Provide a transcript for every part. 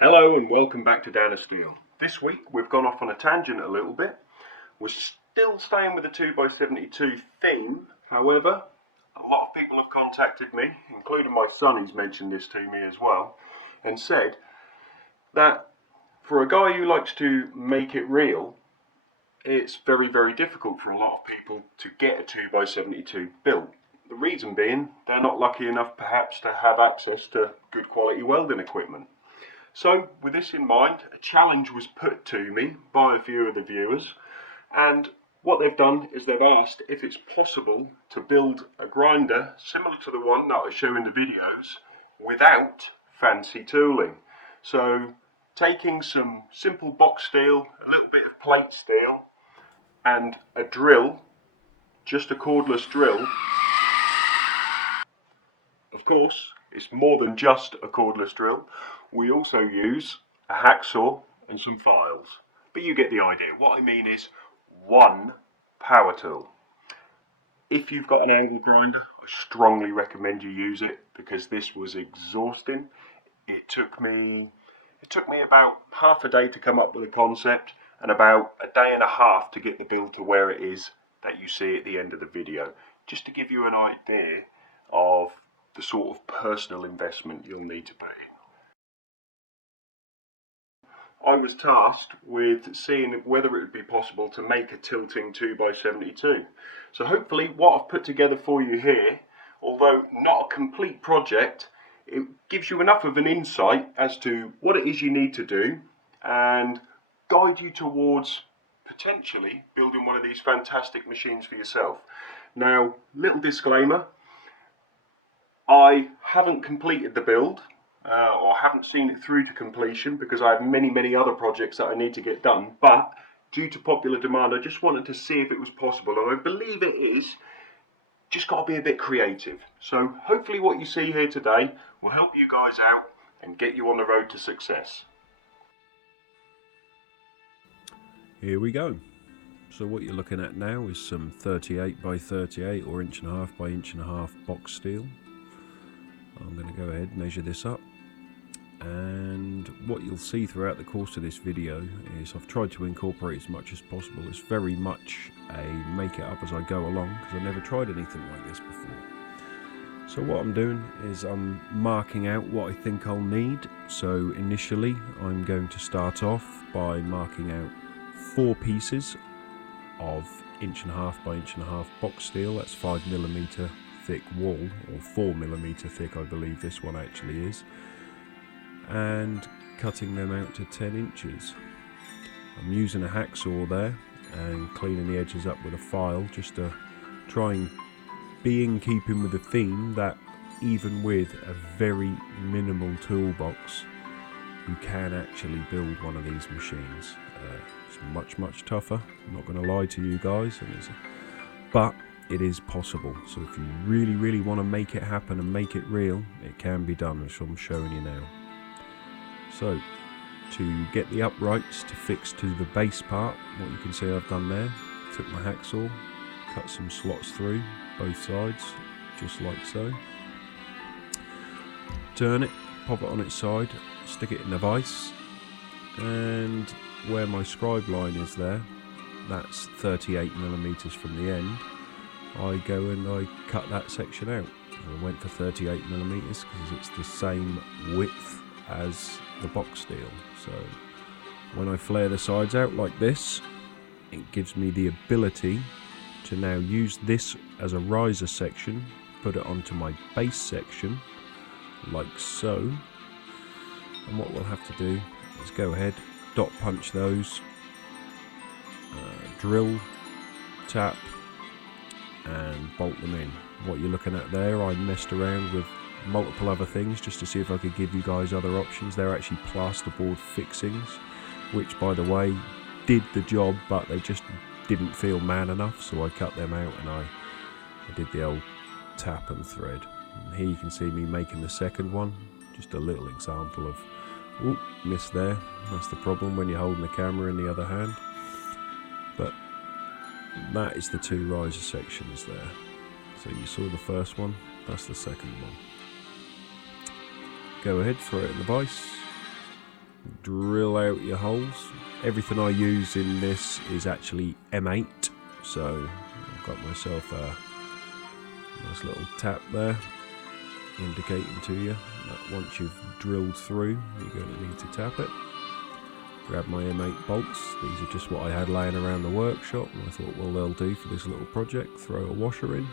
Hello and welcome back to Down of Steel. This week we've gone off on a tangent a little bit. We're still staying with the 2x72 theme. However, a lot of people have contacted me, including my son, who's mentioned this to me as well, and said that for a guy who likes to make it real, it's very, very difficult for a lot of people to get a 2x72 built. The reason being, they're not lucky enough perhaps to have access to good quality welding equipment. So, with this in mind, a challenge was put to me by a few of the viewers, and what they've done is they've asked if it's possible to build a grinder similar to the one that I show in the videos without fancy tooling. So, taking some simple box steel, a little bit of plate steel, and a drill, just a cordless drill. Of course, it's more than just a cordless drill. We also use a hacksaw and some files. But you get the idea. What I mean is one power tool. If you've got an angle grinder, I strongly recommend you use it because this was exhausting. It took me about half a day to come up with a concept and about a day and a half to get the build to where it is that you see at the end of the video. Just to give you an idea of the sort of personal investment you'll need to put in. I was tasked with seeing whether it would be possible to make a tilting 2x72. So hopefully what I've put together for you here, although not a complete project, it gives you enough of an insight as to what it is you need to do and guide you towards potentially building one of these fantastic machines for yourself. Now, little disclaimer, I haven't completed the build or haven't seen it through to completion because I have many other projects that I need to get done, but due to popular demand I just wanted to see if it was possible, and I believe it is. Just got to be a bit creative. So hopefully what you see here today will help you guys out and get you on the road to success. Here we go. So what you're looking at now is some 38x38 or 1.5 by 1.5 box steel. I'm going to go ahead and measure this up, and what you'll see throughout the course of this video is I've tried to incorporate as much as possible. It's very much a make it up as I go along because I've never tried anything like this before. So what I'm doing is I'm marking out what I think I'll need. So initially I'm going to start off by marking out 4 pieces of 1.5 by 1.5 box steel. That's 5mm thick wall, or 4mm thick I believe this one actually is, and cutting them out to 10 inches. I'm using a hacksaw there and cleaning the edges up with a file just to try and be in keeping with the theme that even with a very minimal toolbox you can actually build one of these machines. It's much tougher, I'm not going to lie to you guys, but it is possible. So if you really want to make it happen and make it real, it can be done, which I'm showing you now. So to get the uprights to fix to the base part, what you can see I've done there, took my hacksaw, cut some slots through both sides, just like so. Turn it, pop it on its side, stick it in the vise, and where my scribe line is there, that's 38mm from the end, I go and I cut that section out. I went for 38mm because it's the same width as the box steel. So when I flare the sides out like this, it gives me the ability to now use this as a riser section, put it onto my base section like so, and what we'll have to do is go ahead, dot punch those, drill, tap and bolt them in. What you're looking at there, I messed around with multiple other things just to see if I could give you guys other options. They're actually plasterboard fixings, which by the way did the job, but they just didn't feel man enough, so I cut them out and I did the old tap and thread. And here you can see me making the second one, just a little example of, oh, missed there. That's the problem when you're holding the camera in the other hand. But that is the 2 riser sections there. So you saw the first one, that's the second one. Go ahead, throw it in the vise, drill out your holes. Everything I use in this is actually M8, so I've got myself a nice little tap there indicating to you that once you've drilled through, you're going to need to tap it. Grab my M8 bolts. These are just what I had laying around the workshop, and I thought, well, they'll do for this little project. Throw a washer in.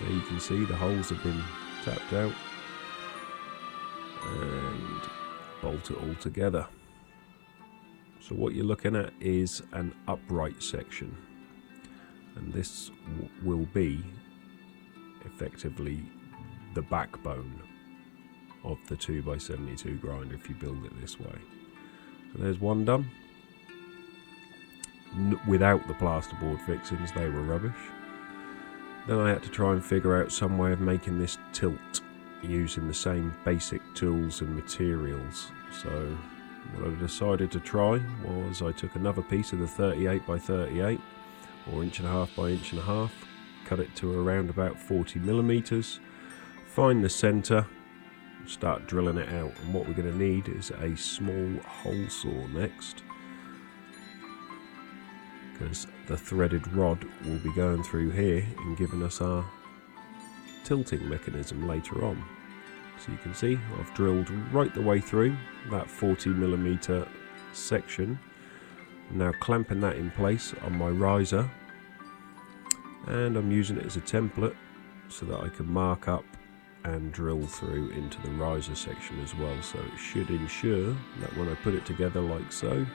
There you can see the holes have been tapped out, and bolt it all together. So what you're looking at is an upright section, and this will be effectively the backbone of the 2x72 grinder if you build it this way. So there's one done. Without the plasterboard fixings, they were rubbish. Then I had to try and figure out some way of making this tilt using the same basic tools and materials. So what I decided to try was I took another piece of the 38x38 or 1.5 by 1.5, cut it to around about 40 millimeters, find the center, start drilling it out. And what we're going to need is a small hole saw next, because the threaded rod will be going through here and giving us our tilting mechanism later on. So you can see I've drilled right the way through that 40 millimeter section. I'm now clamping that in place on my riser, and I'm using it as a template so that I can mark up and drill through into the riser section as well. So it should ensure that when I put it together like so,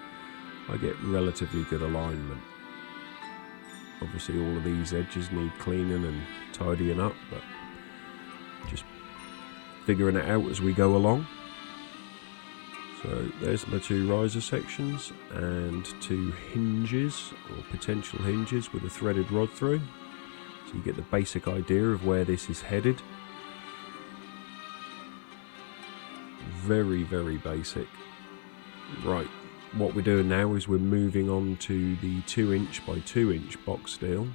I get relatively good alignment. Obviously all of these edges need cleaning and tidying up, but just figuring it out as we go along. So there's my two riser sections and two hinges, or potential hinges, with a threaded rod through. So you get the basic idea of where this is headed. Very, very basic. Right, what we're doing now is we're moving on to the 2" by 2" box steel,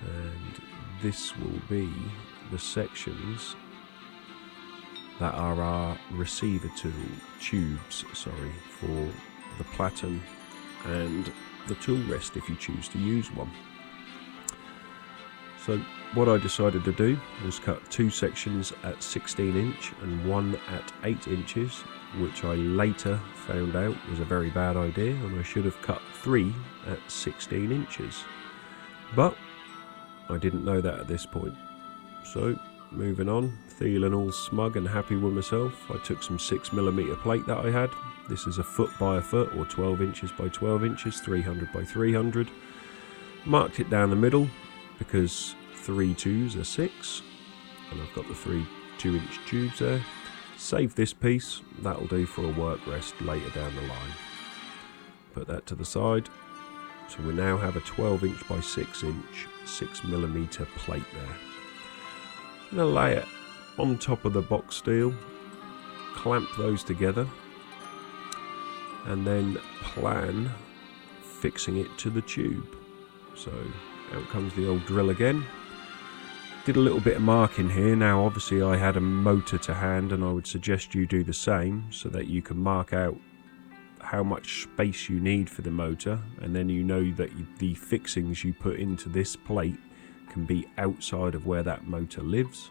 and this will be the sections that are our receiver tubes for the platen and the tool rest if you choose to use one. So what I decided to do was cut two sections at 16" and one at 8 inches, which I later found out was a very bad idea, and I should have cut 3 at 16 inches. But I didn't know that at this point. So moving on, feeling all smug and happy with myself, I took some 6mm plate that I had. This is a foot by a foot, or 12 inches by 12 inches, 300 by 300. Marked it down the middle because 3 2s are 6, and I've got the 3 2" tubes there. Save this piece, that'll do for a work rest later down the line. Put that to the side. So we now have a 12" by 6" 6mm plate there. I'm going to lay it on top of the box steel, clamp those together, and then plan fixing it to the tube. So out comes the old drill again. Did a little bit of marking here. Now obviously I had a motor to hand, and I would suggest you do the same so that you can mark out how much space you need for the motor, and then you know that the fixings you put into this plate can be outside of where that motor lives,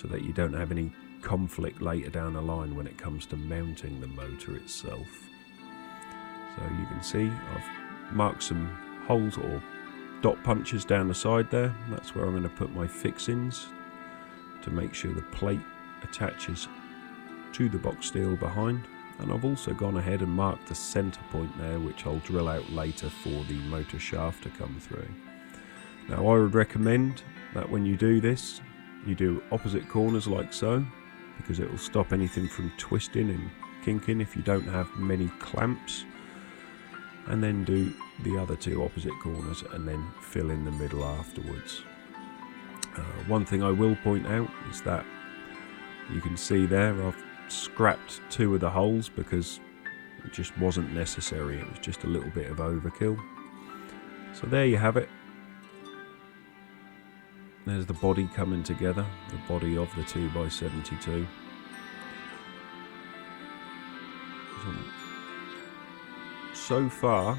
so that you don't have any conflict later down the line when it comes to mounting the motor itself. So you can see I've marked some holes or dot punches down the side there. That's where I'm going to put my fixings to make sure the plate attaches to the box steel behind. And I've also gone ahead and marked the center point there, which I'll drill out later for the motor shaft to come through. Now I would recommend that when you do this, you do opposite corners like so, because it will stop anything from twisting and kinking if you don't have many clamps, and then do the other two opposite corners and then fill in the middle afterwards. One thing I will point out is that you can see there I've scrapped 2 of the holes because it just wasn't necessary. It was just a little bit of overkill. So there you have it. There's the body coming together, the body of the 2x72. so far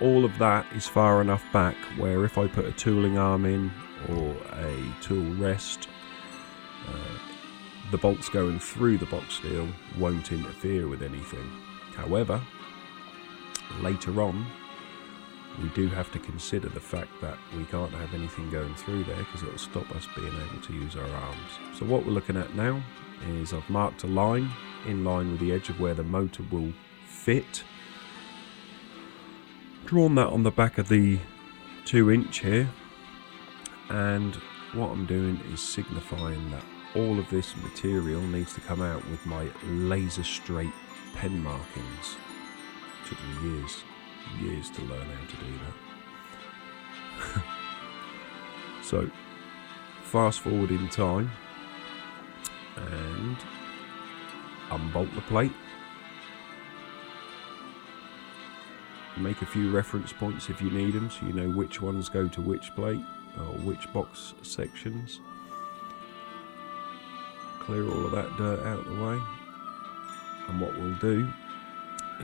all of that is far enough back where if I put a tooling arm in or a tool rest, the bolts going through the box steel won't interfere with anything. However, later on we do have to consider the fact that we can't have anything going through there because it'll stop us being able to use our arms. So what we're looking at now is I've marked a line in line with the edge of where the motor will fit. Drawn that on the back of the 2-inch here, and what I'm doing is signifying that all of this material needs to come out with my laser straight pen markings. It took me years to learn how to do that. So fast forward in time and unbolt the plate. Make a few reference points if you need them, so you know which ones go to which plate or which box sections. Clear all of that dirt out of the way, and what we'll do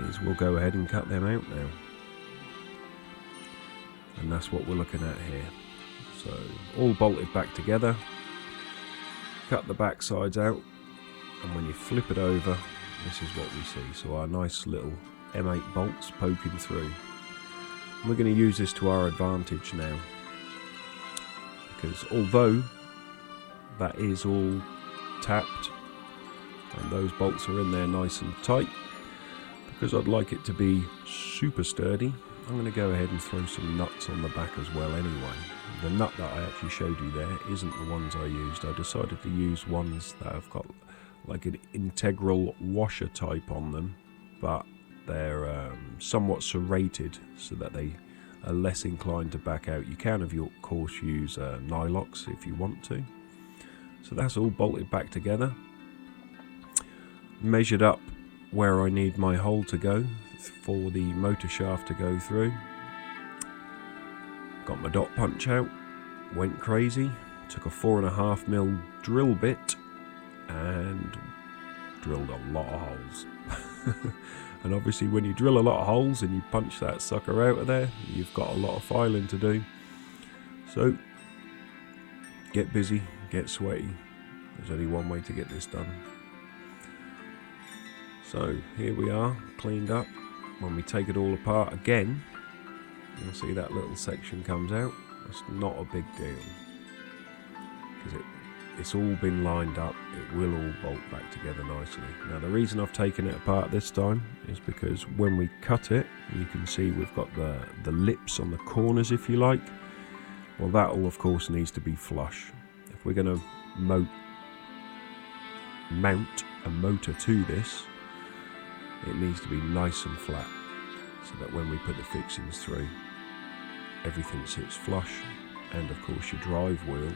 is we'll go ahead and cut them out now, and that's what we're looking at here. So all bolted back together, cut the back sides out, and when you flip it over, this is what we see. So our nice little M8 bolts poking through. And we're going to use this to our advantage now, because although that is all tapped and those bolts are in there nice and tight, because I'd like it to be super sturdy, I'm going to go ahead and throw some nuts on the back as well anyway. The nut that I actually showed you there isn't the ones I used. I decided to use ones that have got like an integral washer type on them, but they're somewhat serrated so that they are less inclined to back out. You can of course use Nylox if you want to. So that's all bolted back together. Measured up where I need my hole to go for the motor shaft to go through. Got my dot punch out, went crazy, took a 4.5mm drill bit and drilled a lot of holes. And obviously when you drill a lot of holes and you punch that sucker out of there, you've got a lot of filing to do. So get busy, get sweaty. There's only one way to get this done. So here we are, cleaned up. When we take it all apart again, you'll see that little section comes out. It's not a big deal, because it's all been lined up. It will all bolt back together nicely. Now the reason I've taken it apart this time is because when we cut it, you can see we've got the lips on the corners, if you like. Well, that all of course needs to be flush. If we're going to mount a motor to this, it needs to be nice and flat, so that when we put the fixings through, everything sits flush, and of course your drive wheel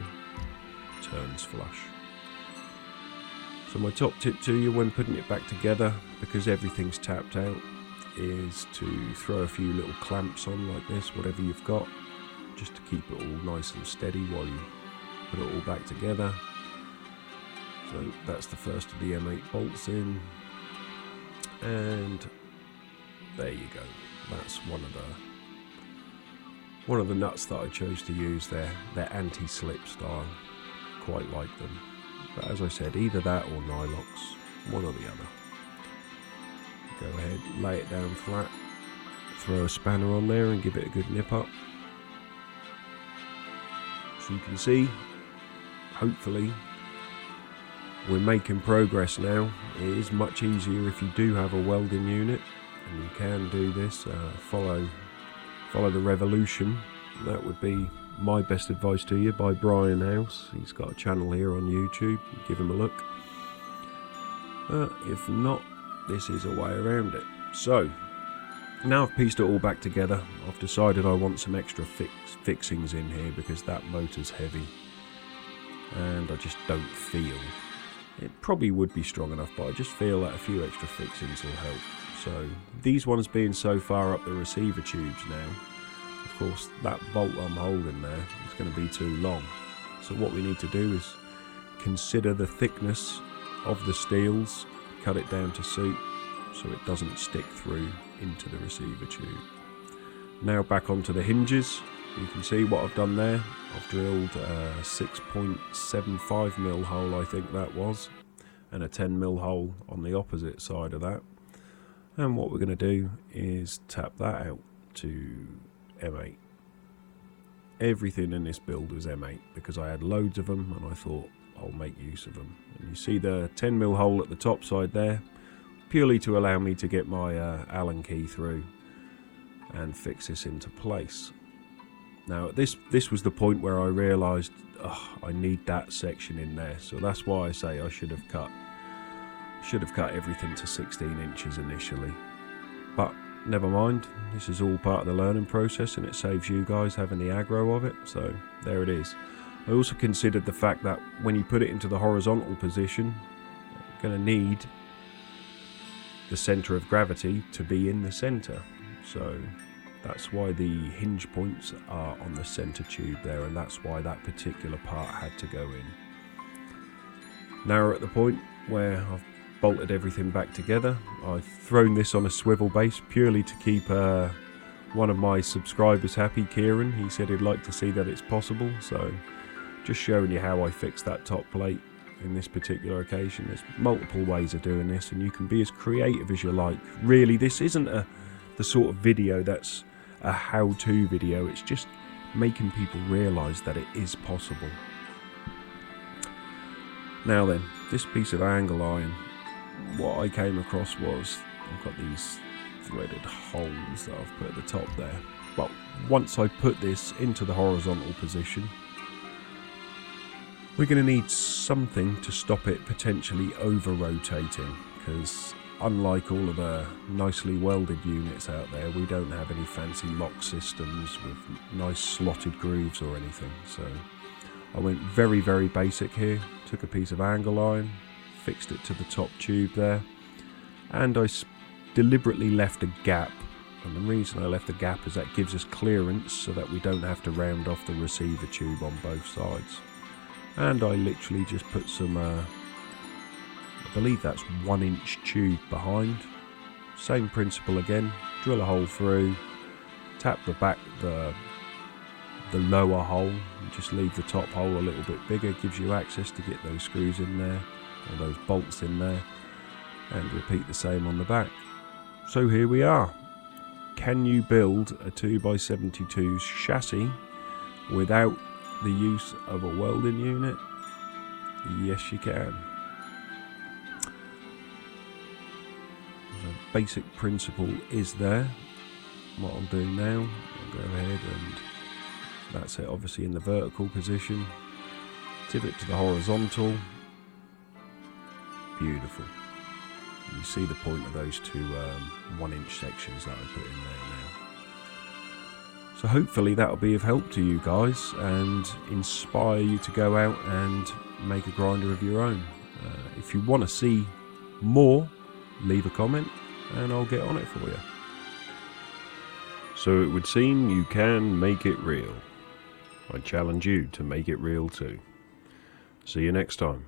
turns flush. So my top tip to you when putting it back together, because everything's tapped out, is to throw a few little clamps on like this, whatever you've got, just to keep it all nice and steady while you put it all back together. So that's the first of the M8 bolts in, and there you go. That's one of the nuts that I chose to use there. They're anti-slip style, quite like them. But as I said, either that or Nylox, one or the other. Go ahead, lay it down flat, throw a spanner on there and give it a good nip up. So you can see, hopefully, we're making progress now. It is much easier if you do have a welding unit, and you can do this. Follow the revolution. That would be my best advice to you, by Brian House. He's got a channel here on YouTube. Give him a look. If not, this is a way around it. So now I've pieced it all back together. I've decided I want some extra fixings in here, because that motor's heavy and I just don't feel it probably would be strong enough, but I just feel that a few extra fixings will help. So these ones being so far up the receiver tubes now, of course that bolt I'm holding there is going to be too long. So what we need to do is consider the thickness of the steels, cut it down to suit so it doesn't stick through into the receiver tube. Now back onto the hinges. You can see what I've done there. I've drilled a 6.75mm hole, I think that was, and a 10mm hole on the opposite side of that. And what we're going to do is tap that out to M8. Everything in this build was M8 because I had loads of them and I thought I'll make use of them. And you see the 10mm hole at the top side there, purely to allow me to get my Allen key through and fix this into place. Now this was the point where I realised I need that section in there, so that's why I say I should have cut everything to 16 inches initially. But never mind, this is all part of the learning process and it saves you guys having the aggro of it, so there it is. I also considered the fact that when you put it into the horizontal position, you're going to need the centre of gravity to be in the centre, so that's why the hinge points are on the centre tube there, and that's why that particular part had to go in. Now we're at the point where I've bolted everything back together. I've thrown this on a swivel base purely to keep one of my subscribers happy, Kieran. He said he'd like to see that it's possible, so just showing you how I fixed that top plate in this particular occasion. There's multiple ways of doing this and you can be as creative as you like. Really, this isn't the sort of video that's a how-to video, it's just making people realise that it is possible. Now then, this piece of angle iron, what I came across was, I've got these threaded holes that I've put at the top there. Well, once I put this into the horizontal position, we're going to need something to stop it potentially over-rotating, because unlike all of the nicely welded units out there, we don't have any fancy lock systems with nice slotted grooves or anything. So I went very, very basic here. Took a piece of angle iron, fixed it to the top tube there, and I deliberately left a gap. And the reason I left the gap is that gives us clearance so that we don't have to round off the receiver tube on both sides. And I literally just put some I believe that's 1-inch tube behind. Same principle again, drill a hole through, tap the back, the lower hole, and just leave the top hole a little bit bigger, gives you access to get those screws in there, or those bolts in there, and repeat the same on the back. So here we are. Can you build a 2x72 chassis without the use of a welding unit? Yes, you can. The basic principle is there. What I'll do now, I'll go ahead and that's it, obviously in the vertical position. Tip it to the horizontal. Beautiful. You see the point of those two 1-inch sections that I put in there now. So hopefully that'll be of help to you guys and inspire you to go out and make a grinder of your own. If you want to see more, leave a comment and I'll get on it for you. So it would seem you can make it real. I challenge you to make it real too. See you next time.